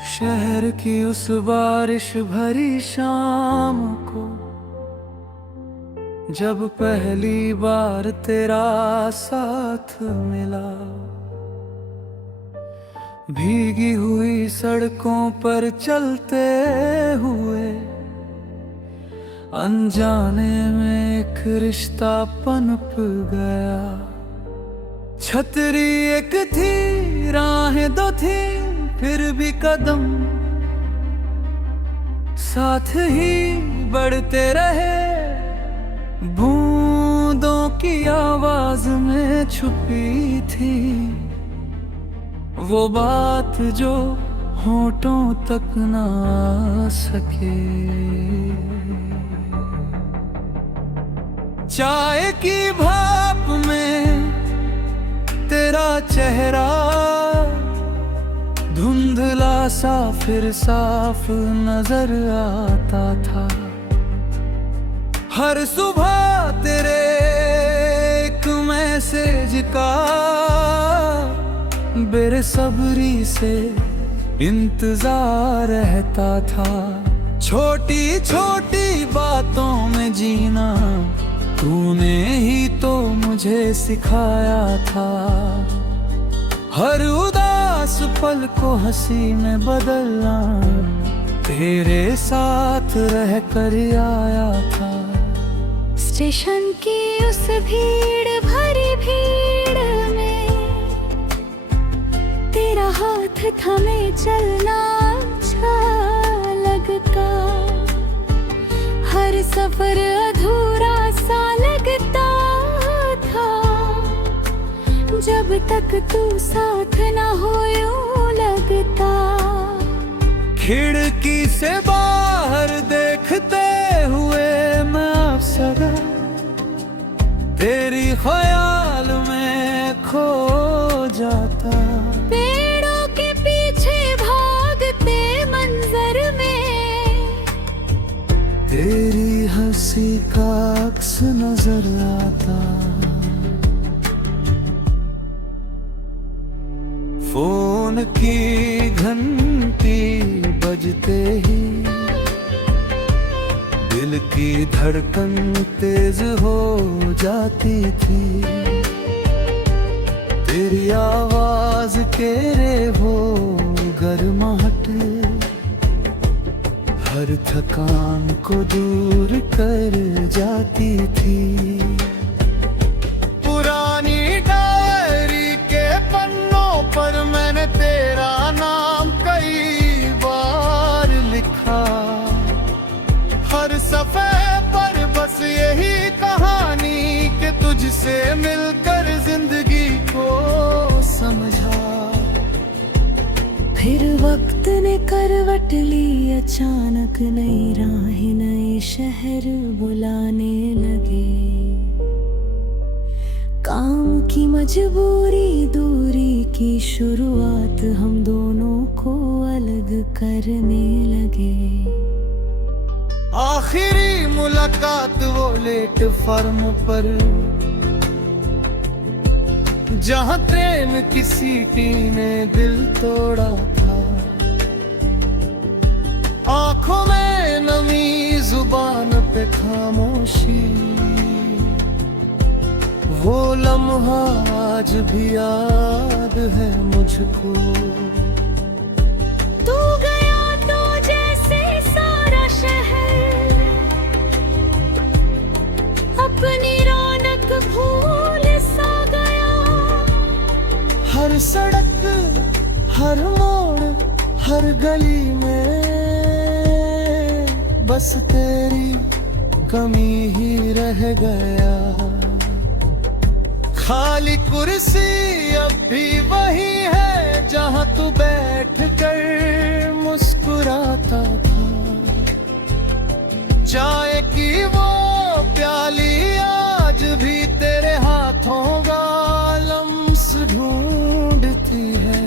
शहर की उस बारिश भरी शाम को जब पहली बार तेरा साथ मिला, भीगी हुई सड़कों पर चलते हुए अनजाने में एक रिश्ता पनप गया। छतरी एक थी, राहें दो थी, फिर भी कदम साथ ही बढ़ते रहे। बूंदों की आवाज में छुपी थी वो बात जो होठों तक ना आ सके। चाय की भाप में तेरा चेहरा धुंधला सा फिर साफ नजर आता था। हर सुबह तेरे एक मैसेज का बेसब्री से इंतजार रहता था। छोटी छोटी बातों में जीना तूने ही तो मुझे सिखाया था। हर उदास पल को हंसी में बदलना तेरे साथ रह कर आया था। स्टेशन की उस भीड़ भरी भीड़ में तेरा हाथ थमे चलना अच्छा लगता। हर सफर अधूरा सा लगता था जब तक तू साथ ना हो यूं लगता। खिड़की से बाहर देखते हुए मैं अक्सर तेरी ख्याल में खो जाता। पेड़ों के पीछे भागते मंजर में तेरी हंसी का अक्स नजर आता। फोन की घंटी बजते ही दिल की धड़कन तेज हो जाती थी। तेरी आवाज के रे वो गर्माहट हर थकान को दूर कर जाती थी। पुरानी डायरी के पन्नों पर मैंने तेरा नाम कई बार लिखा। हर सफ़े पर बस यही कहानी कि तुझसे मिलकर जिंदगी को समझा। फिर वक्त ने करवट ली, अचानक नई राहें नए शहर बुलाने लगे। काम की मजबूरी दूरी की शुरुआत हम दोनों को अलग करने लगे। आखिरी मुलाकात वो प्लेटफार्म पर जहां ट्रेन की सीटी ने दिल तोड़ा था। आंखों में नमी, जुबान पे खामोशी, वो लम्हा आज भी याद है मुझको। तू गया तो जैसे सारा शहर अपनी रौनक भूल सा गया। हर सड़क, हर मोड़, हर गली में बस तेरी कमी ही रह गया। खाली कुर्सी अब भी वही है जहां तू बैठ कर मुस्कुराता था। चाय की वो प्याली आज भी तेरे हाथों का लम्स ढूंढती है।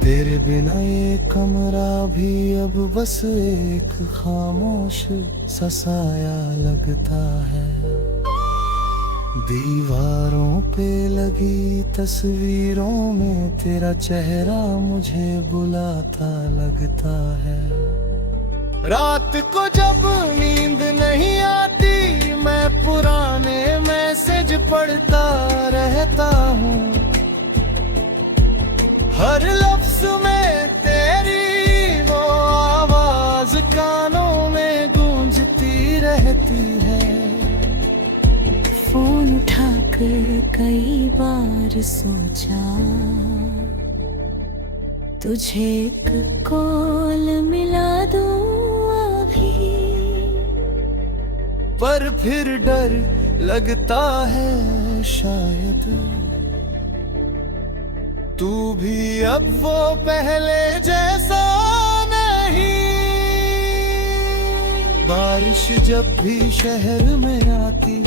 तेरे बिना ये कमरा भी अब बस एक खामोश सा साया लगता है। दीवारों पे लगी तस्वीरों में तेरा चेहरा मुझे बुलाता लगता है। रात को जब नींद नहीं आती मैं पुराने मैसेज पढ़ता रहता हूँ। हर लफ्ज में तेरी वो आवाज कानों में गूंजती रहती है। फोन उठाकर कई बार सोचा तुझे एक कॉल मिला दूं अभी, पर फिर डर लगता है शायद तू भी अब वो पहले जैसा नहीं। बारिश जब भी शहर में आती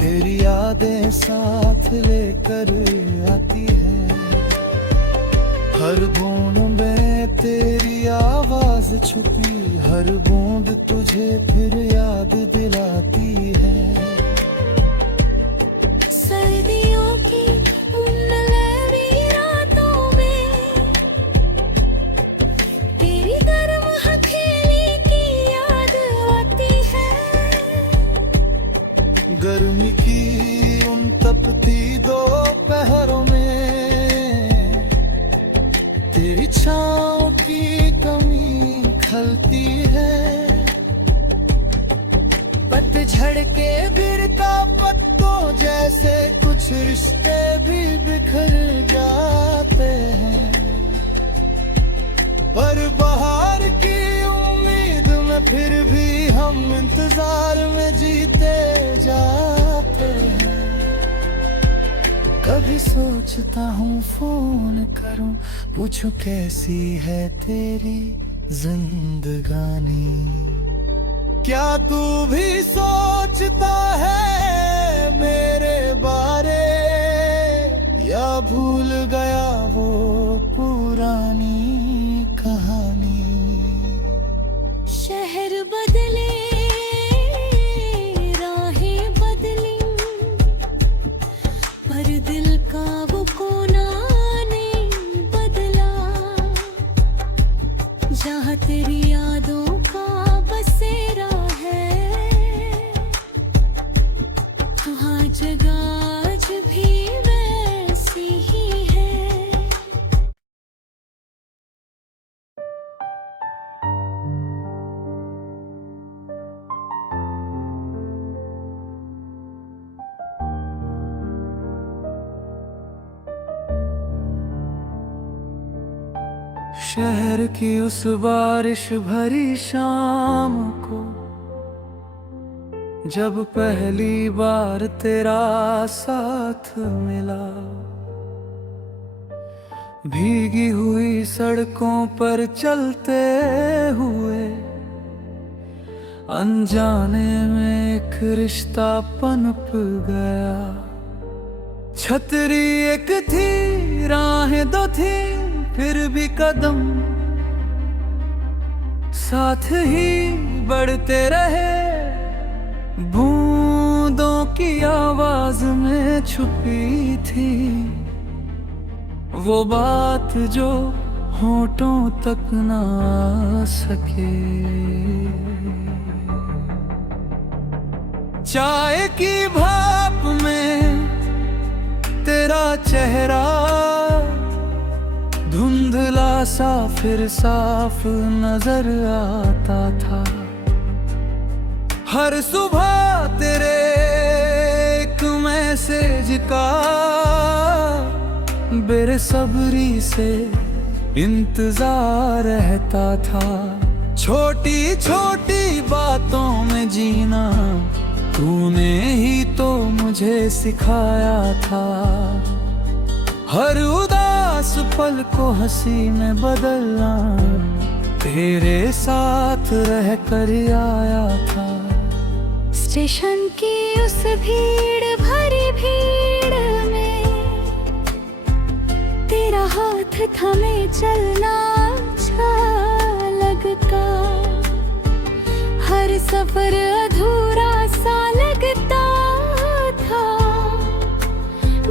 तेरी यादें साथ लेकर आती है। हर बूंद में तेरी आवाज छुपी, हर बूंद तुझे फिर याद दिलाती है। सर्दियों की उन लैली रातों में तेरी गर्म हथेली की याद आती है। गर्मी की उन तपती दोपहरों में तेरी छाँव की कमी खलती है। पतझड़ के गिरता पत्तों जैसे कुछ रिश्ते भी बिखर जाते हैं। पर बाहर की उम्मीद में फिर भी हम इंतजार में जीते जाते हैं। कभी सोचता हूँ फोन करूँ पूछूं कैसी है तेरी जिंदगानी। क्या तू भी सोचता है मेरे बारे या भूल गया वो पुरानी कहानी। शहर बदले राहें बदली पर दिल का वो कोना नहीं बदला। जहाँ तेरी यादों का बसेरा है वहाँ जगह आज भी वैसी ही है। शहर की उस बारिश भरी शाम को जब पहली बार तेरा साथ मिला, भीगी हुई सड़कों पर चलते हुए अनजाने में एक रिश्ता पनप गया। छतरी एक थी राहें दो थी फिर भी कदम साथ ही बढ़ते रहे। बूंदों की आवाज में छुपी थी वो बात जो होठों तक ना आ सके। चाय की भाप में तेरा चेहरा धुंधला सा फिर साफ नजर आता था। हर सुबह तेरे एक मैसेज का बेसब्री से इंतजार रहता था। छोटी छोटी बातों में जीना तूने ही तो मुझे सिखाया था। हर उदास पल को हंसी में बदलना तेरे साथ रह कर आया था। स्टेशन की उस भीड़ भरी भीड़ में तेरा हाथ थमे चलना अच्छा लगता। हर सफर अधूरा सा लगता था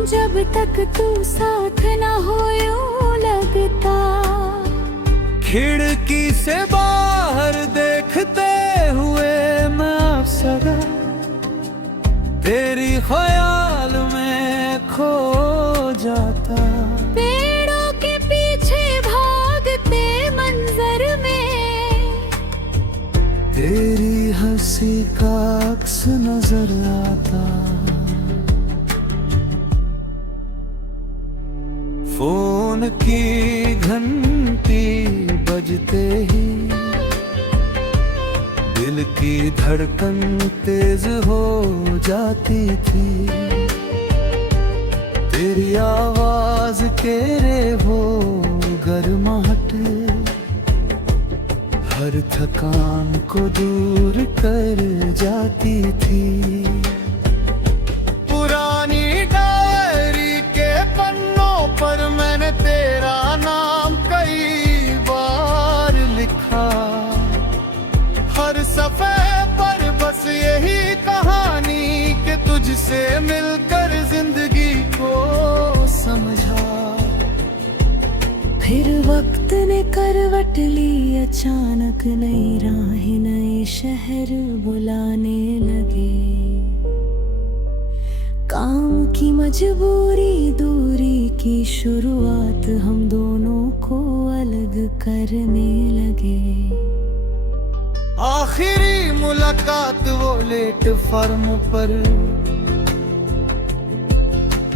जब तक तू साथ ना हो यूं खिड़की से बाहर देखते हुए मैं सगा तेरी ख्याल में खो जाता। पेड़ों के पीछे भागते मंजर में तेरी हंसी का अक्स नजर आता। फोन की घंटी बजते ही दिल की धड़कन तेज हो जाती थी। तेरी आवाज के रे वो गर्माहट हर थकान को दूर कर जाती थी। पुरानी डायरी के पन्नों पर मैंने तेरा नाम कई बार लिखा। हर सफ़े पर बस यही कहानी कि तुझसे मिलकर जिंदगी को समझा। फिर वक्त ने करवट ली, अचानक नई राहें नए शहर बुलाने लगे। काम की मजबूरी दूरी की शुरुआत हम दोनों को अलग करने लगे। आखिरी मुलाकात वो प्लेटफार्म पर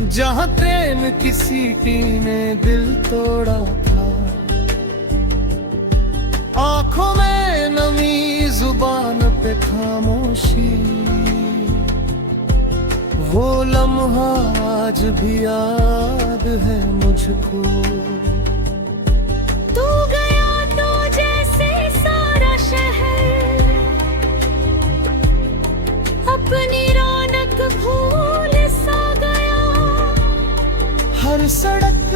जहां ट्रेन की सीटी ने दिल तोड़ा था। आंखों में नमी जुबान पे खामोशी, वो लम्हा आज भी याद है मुझको। तू गया तो जैसे सारा शहर अपनी रौनक भूल सा गया। हर सड़क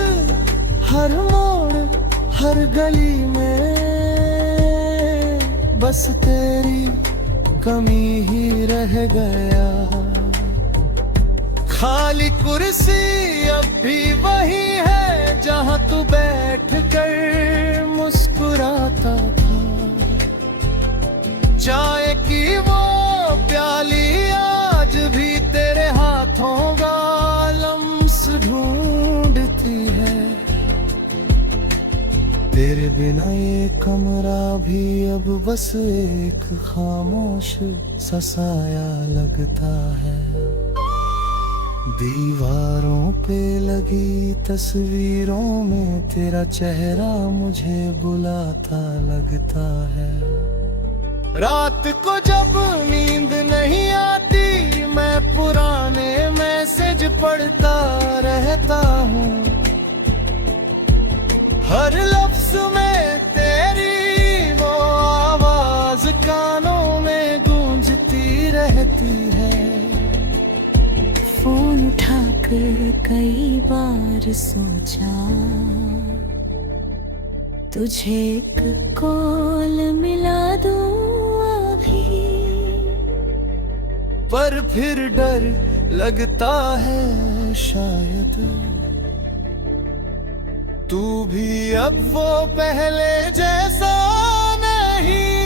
हर मोड़ हर गली में बस तेरी कमी ही रह गया। खाली कुर्सी अब भी वही है जहां तू बैठ कर मुस्कुराता था। चाय की वो प्याली आज भी तेरे हाथों का लम्स ढूंढती है। तेरे बिना ये कमरा भी अब बस एक खामोश सा साया लगता है। दीवारों पे लगी तस्वीरों में तेरा चेहरा मुझे बुलाता लगता है। रात को जब नींद नहीं आती मैं पुराने मैसेज पढ़ता रहता हूँ। हर लफ्ज में तेरी वो आवाज कानों में गूंजती रहती है। फोन उठाकर कई बार सोचा तुझे एक कॉल मिला दूं अभी, पर फिर डर लगता है शायद तू भी अब वो पहले जैसा नहीं।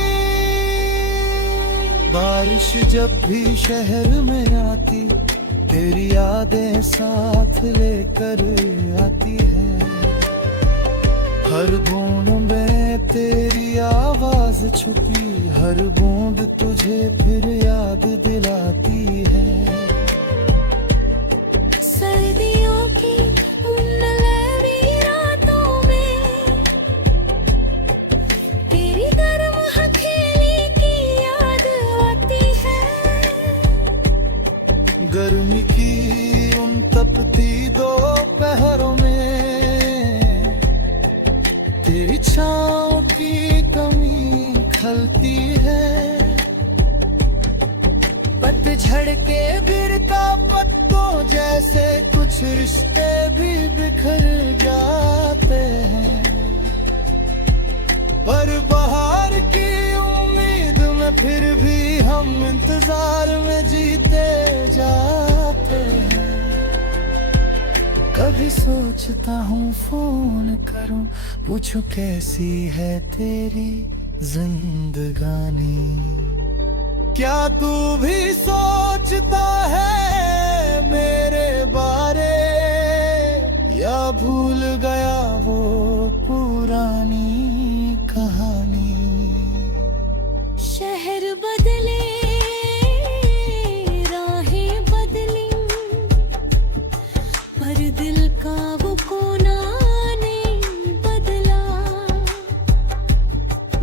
बारिश जब भी शहर में आती तेरी यादें साथ लेकर आती है। हर बूंद में तेरी आवाज छुपी, हर बूंद तुझे फिर याद दिलाती है। सर्दियों की उन लैवी रातों में तेरी गर्म हथेली की याद आती है। गर्मी की उन तपती दोपहरों में तेरी छाँव की कमी खलती है। पतझड़ के गिरता पत्तों जैसे कुछ रिश्ते भी बिखर जाते हैं। पर बाहर की उम्मीद में फिर भी हम इंतजार में जीते जाते हैं। कभी सोचता हूँ फोन कर करूं, पूछूं कैसी है तेरी जिंदगानी। क्या तू भी सोचता है मेरे बारे, या भूल गया वो पुरानी कहानी। शहर बदले, राहें बदली, पर दिल का वो कोना नहीं बदला।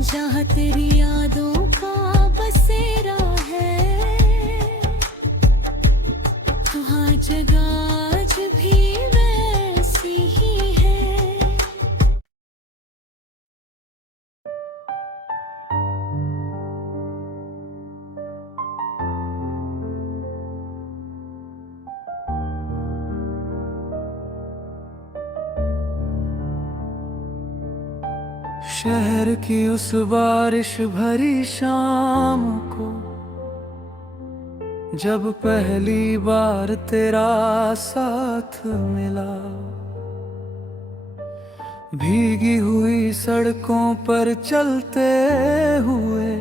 जहाँ तेरी यादों का बसेरा है, वहाँ जगह आज भी वैसी ही है। शहर की उस बारिश भरी शाम को, जब पहली बार तेरा साथ मिला, भीगी हुई सड़कों पर चलते हुए,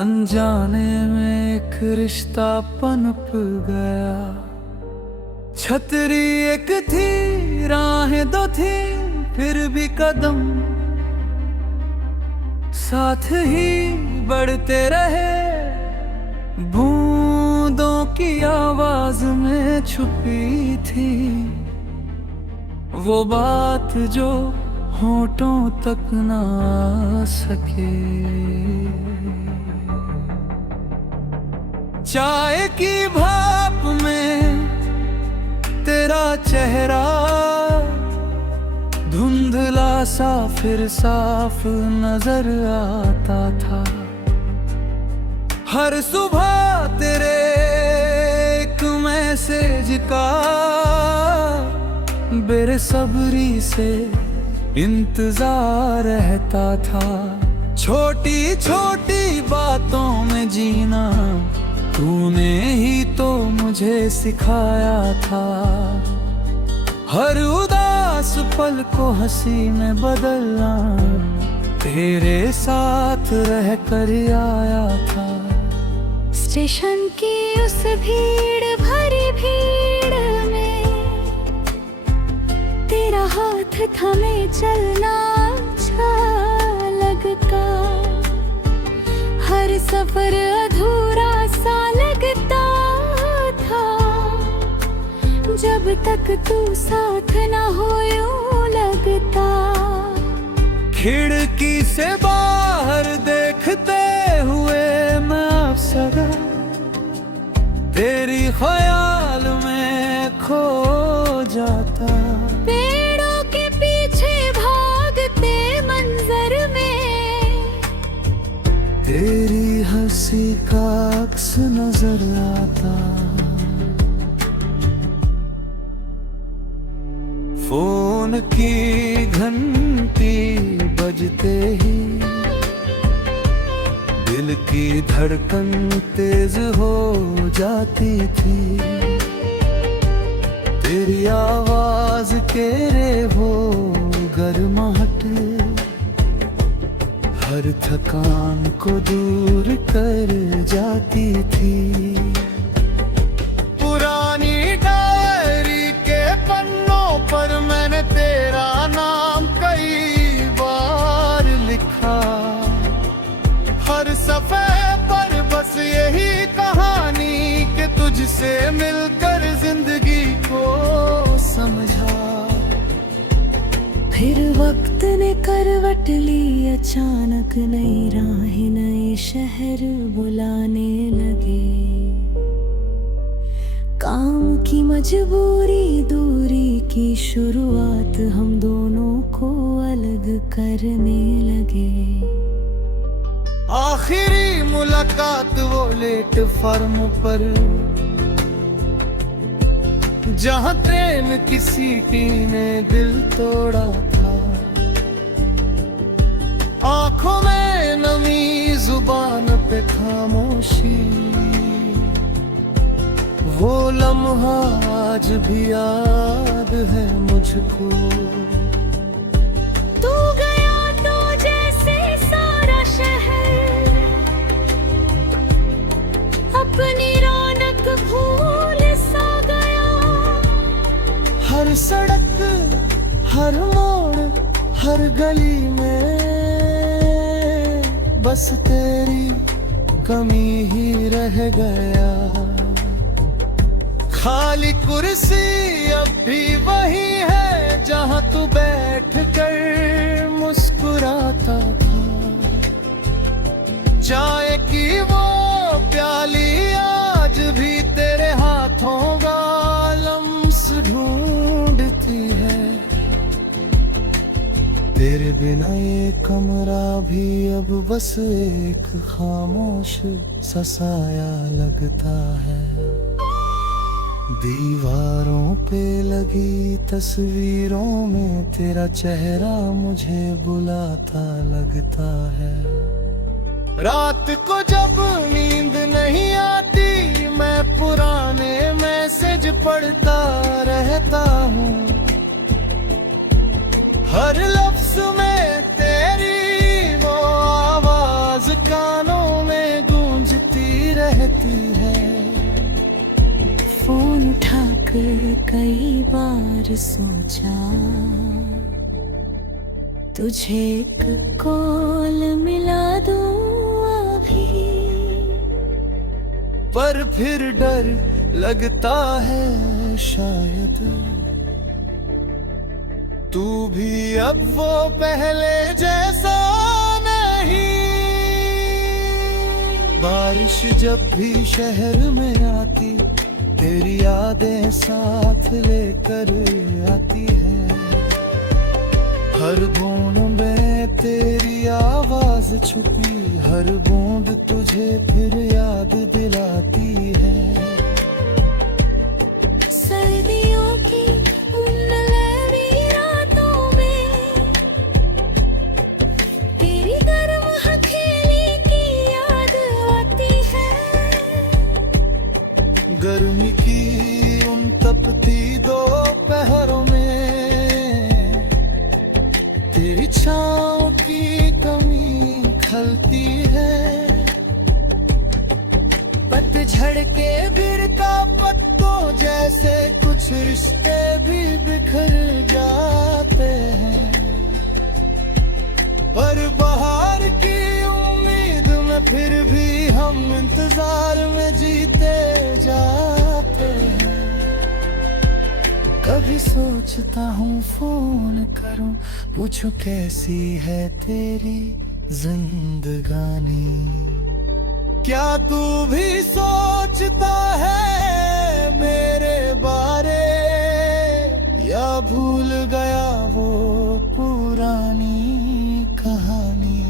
अनजाने में एक रिश्ता पनप गया। छतरी एक थी, राहें दो थी, फिर भी कदम साथ ही बढ़ते रहे। बूंदों की आवाज में छुपी थी वो बात जो होठों तक ना आ सके। चाय की भाप में तेरा चेहरा धुंधला सा फिर साफ नजर आता था। हर सुबह तेरे एक मैसेज का बेसब्री से इंतजार रहता था। छोटी छोटी बातों में जीना तूने ही तो मुझे सिखाया था। हर उदास पल को हंसी में बदलना तेरे साथ रह कर आया था। स्टेशन की उस भीड़ भरी भीड़ में तेरा हाथ थमे चलना अच्छा लगता। हर सफर अधूरा सा लगता था जब तक तू साथ ना हो यूं लगता। खिड़की से बाहर देखते हुए मैं अब सगा तेरी ख्याल में खो जाता। पेड़ों के पीछे भागते मंजर में तेरी हंसी का अक्स नजर आता। फोन की घंटी बजते ही दिल की धड़कन तेज हो जाती थी। तेरी आवाज के रे वो गर्माहट हर थकान को दूर कर जाती थी। पुरानी डायरी के पन्नों पर मैंने तेरा नाम कई बार लिखा। हर सफ़े पर बस यही कहानी कि तुझसे मिलकर जिंदगी को समझा। फिर वक्त ने करवट ली, अचानक नई राहें नए शहर बुलाने लगे। काम की मजबूरी दूरी की शुरुआत हम दोनों को अलग करने लगे। आखिरी मुलाकात वो प्लेटफार्म पर जहाँ ट्रेन की सीटी ने दिल तोड़ा था। आंखों में नमी जुबान पे खामोशी, वो लम्हा आज भी याद है मुझको। सड़क, हर मोड़, हर गली में बस तेरी कमी ही रह गया। खाली कुर्सी अब भी वही है जहां तू बैठ कर मुस्कुराता था। चाय की वो प्याली आज भी तेरे हाथों का लम्स ढूंढती है। तेरे बिना ये कमरा भी अब बस एक खामोश सा साया लगता है। दीवारों पे लगी तस्वीरों में तेरा चेहरा मुझे बुलाता लगता है। रात को जब नींद नहीं आती मैं पुराने मैसेज पढ़ता रहता हूँ। हर लफ्ज में तेरी वो आवाज कानों में गूंजती रहती है। फोन उठाकर कई बार सोचा तुझे एक कॉल मिला दूं अभी, पर फिर डर लगता है शायद तू भी अब वो पहले जैसा नहीं। बारिश जब भी शहर में आती तेरी यादें साथ लेकर आती है। हर बूंद में तेरी आवाज छुपी, हर बूंद तुझे फिर याद दिलाती है। सर्दियों की उन लैली रातों में तेरी गर्म हथेली की याद आती है। गर्मी की उन तपती दोपहरों में तेरी छाँव की कमी खलती है। पतझड़ के गिरता पत्तों जैसे कुछ रिश्ते भी बिखर जाते हैं। पर बाहर की उम्मीद में फिर भी हम इंतजार में जीते जाते हैं। कभी सोचता हूँ फोन करूँ पूछूं कैसी है तेरी जिंदगानी। क्या तू भी सोचता है मेरे बारे या भूल गया वो पुरानी कहानी।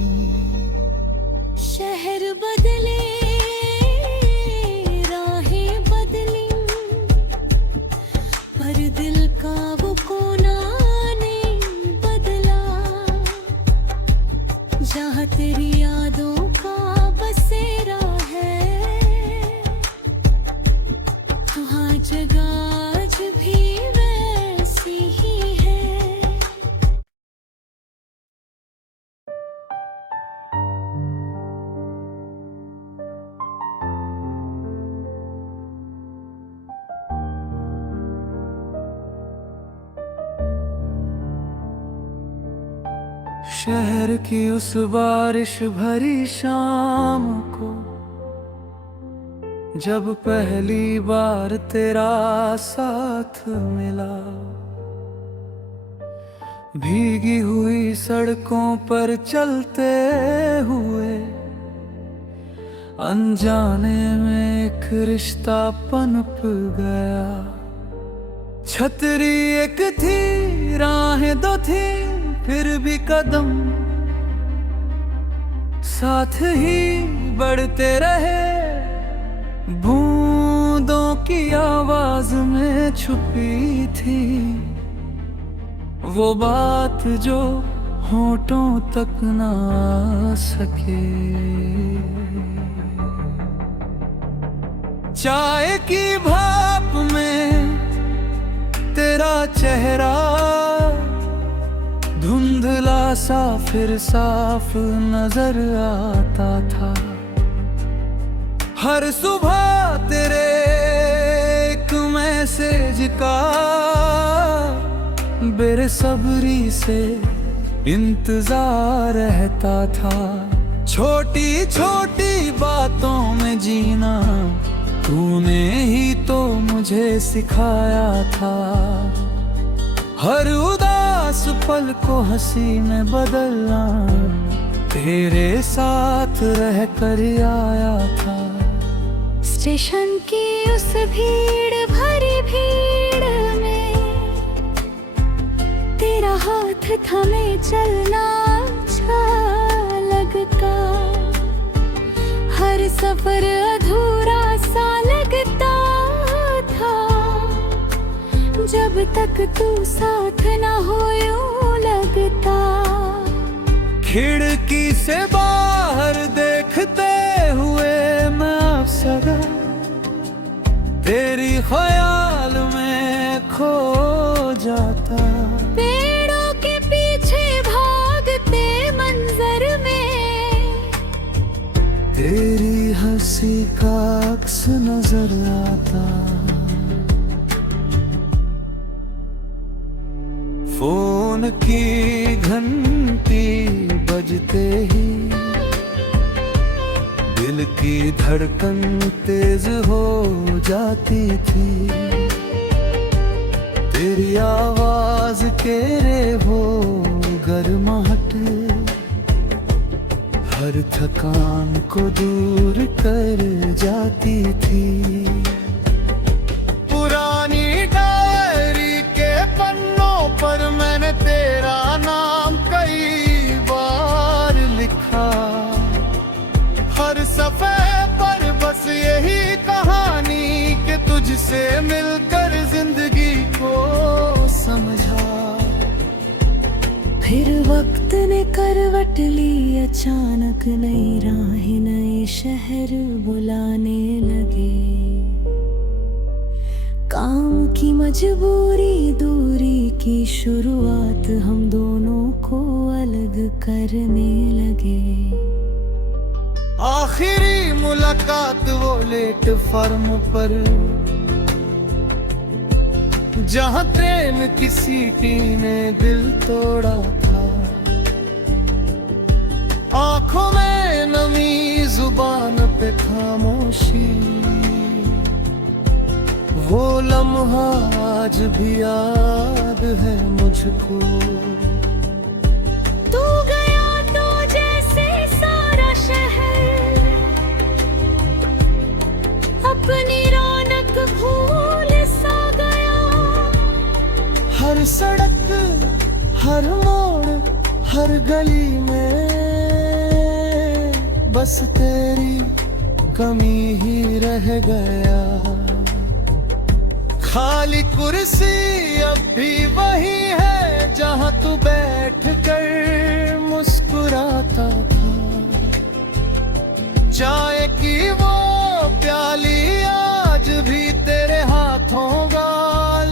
शहर बदले राहें बदली पर दिल का वो कोना नहीं बदला। जहाँ तेरी यादों का बसेरा है वहाँ जगह आज भी वैसी ही है। शहर की उस बारिश भरी शाम को जब पहली बार तेरा साथ मिला। भीगी हुई सड़कों पर चलते हुए अनजाने में एक रिश्ता पनप गया। छतरी एक थी राहें दो थी फिर भी कदम साथ ही बढ़ते रहे। बूंदों की आवाज में छुपी थी वो बात जो होठों तक ना आ सके। चाय की भाप में तेरा चेहरा धुंधला सा फिर साफ नजर आता था। हर सुबह तेरे एक मैसेज का बेसब्री से इंतजार रहता था। छोटी छोटी बातों में जीना तूने ही तो मुझे सिखाया था। हर उदास पल को हंसी में बदलना तेरे साथ रह कर आया था। स्टेशन की उस भीड़ भरी भीड़ में तेरा हाथ थमे चलना अच्छा लगता। हर सफर अधूरा सा लगता था जब तक तू साथ ना हो यूं लगता। खिड़की से बाहर देखते हुए मैं अब सदा तेरी ख्याल में खो जाता। पेड़ों के पीछे भागते मंजर में तेरी हंसी का अक्स नजर आता। फोन की घंटी बजते ही दिल की धड़कन तेज हो जाती थी। तेरी आवाज के रे वो गर्माहट हर थकान को दूर कर जाती थी। पुरानी डायरी के पन्नों पर मैंने तेरा नाम कई बार लिखा। हर सफ़े पर बस यही कहानी कि तुझसे मिलकर जिंदगी को समझा। फिर वक्त ने करवट ली अचानक, नई राहें नए शहर बुलाने लगे। काम की मजबूरी दूरी की शुरुआत हम दोनों को अलग करने लगे। आखिरी मुलाकात वो प्लेटफार्म पर जहाँ ट्रेन की सीटी ने दिल तोड़ा था। आंखों में नमी जुबान पे खामोशी, वो लम्हा आज भी याद है मुझको। तू गया तो जैसे सारा शहर अपनी रौनक भूल सा गया। हर सड़क हर मोड़ हर गली में बस तेरी कमी ही रह गया। खाली कुर्सी अब भी वही है जहाँ तू बैठ कर मुस्कुराता था। चाय की वो प्याली आज भी तेरे हाथों का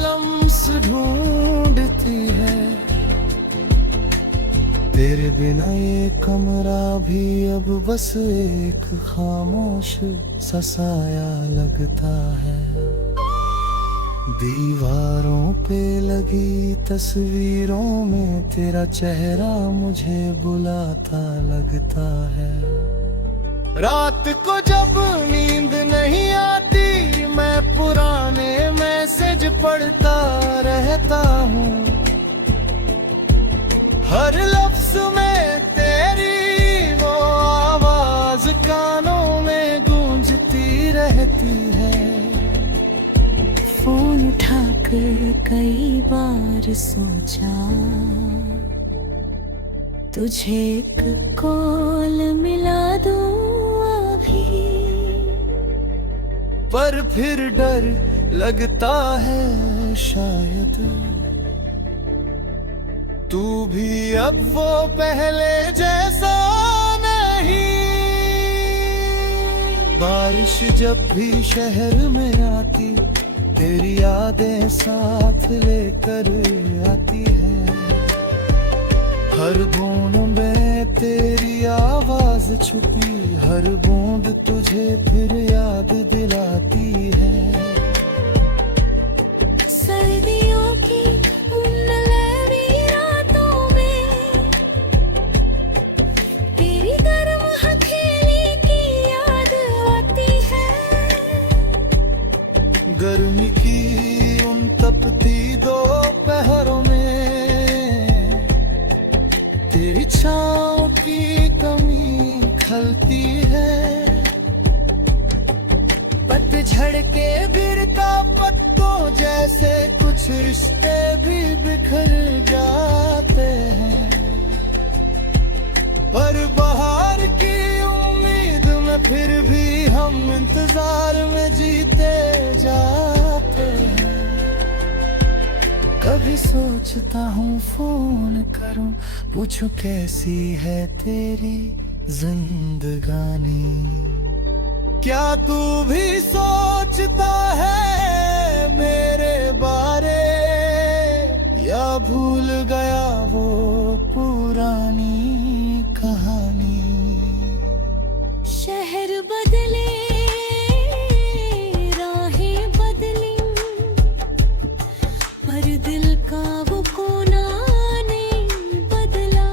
लम्स ढूंढती है। तेरे बिना ये कमरा भी अब बस एक खामोश सा साया लगता है। दीवारों पे लगी तस्वीरों में तेरा चेहरा मुझे बुलाता लगता है। रात को जब नींद नहीं आती मैं पुराने मैसेज पढ़ता रहता हूँ। हर लफ्ज में तेरी वो आवाज कानों में गूंजती रहती है। फोन उठाकर कई बार सोचा तुझे एक कॉल मिला दूं अभी, पर फिर डर लगता है शायद तू भी अब वो पहले जैसा नहीं। बारिश जब भी शहर में आती तेरी यादें साथ लेकर आती है। हर बूंद में तेरी आवाज छुपी, हर बूंद तुझे फिर याद दिलाती है। सर्दियों की उन आशाओं की कमी खलती है। पतझड़ के गिरता पत्तों जैसे कुछ रिश्ते भी बिखर जाते हैं। पर बहार की उम्मीद में फिर भी हम इंतजार में जीते जाते हैं। कभी सोचता हूँ फोन करूँ, पूछूं कैसी है तेरी जिंदगानी। क्या तू भी सोचता है मेरे बारे, या भूल गया वो पुरानी कहानी। शहर बदले, राहें बदली, पर दिल का वो कोना नहीं बदला।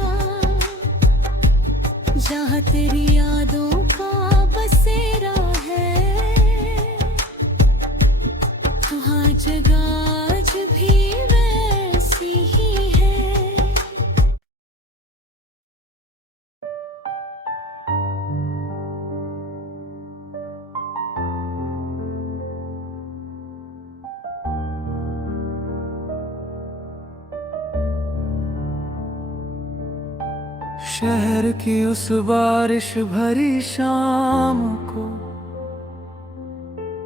जहाँ तेरी यादों का बसेरा है, वहाँ जगह आज भी वैसी ही है। शहर की उस बारिश भरी शाम को,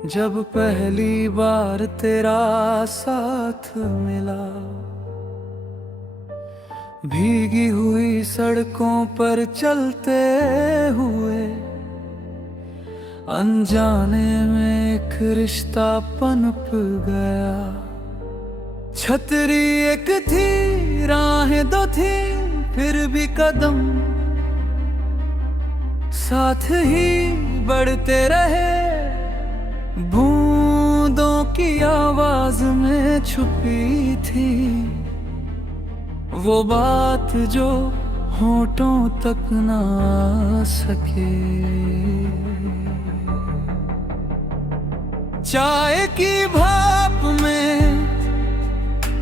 जब पहली बार तेरा साथ मिला। भीगी हुई सड़कों पर चलते हुए, अनजाने में एक रिश्ता पनप गया। छतरी एक थी, राहें दो थी, फिर भी कदम साथ ही बढ़ते रहे। बूंदों की आवाज में छुपी थी वो बात जो होठों तक ना आ सके। चाय की भाप में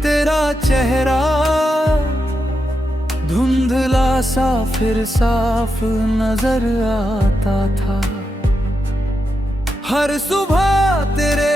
तेरा चेहरा धुंधला सा फिर साफ नजर आता था। हर सुबह तेरे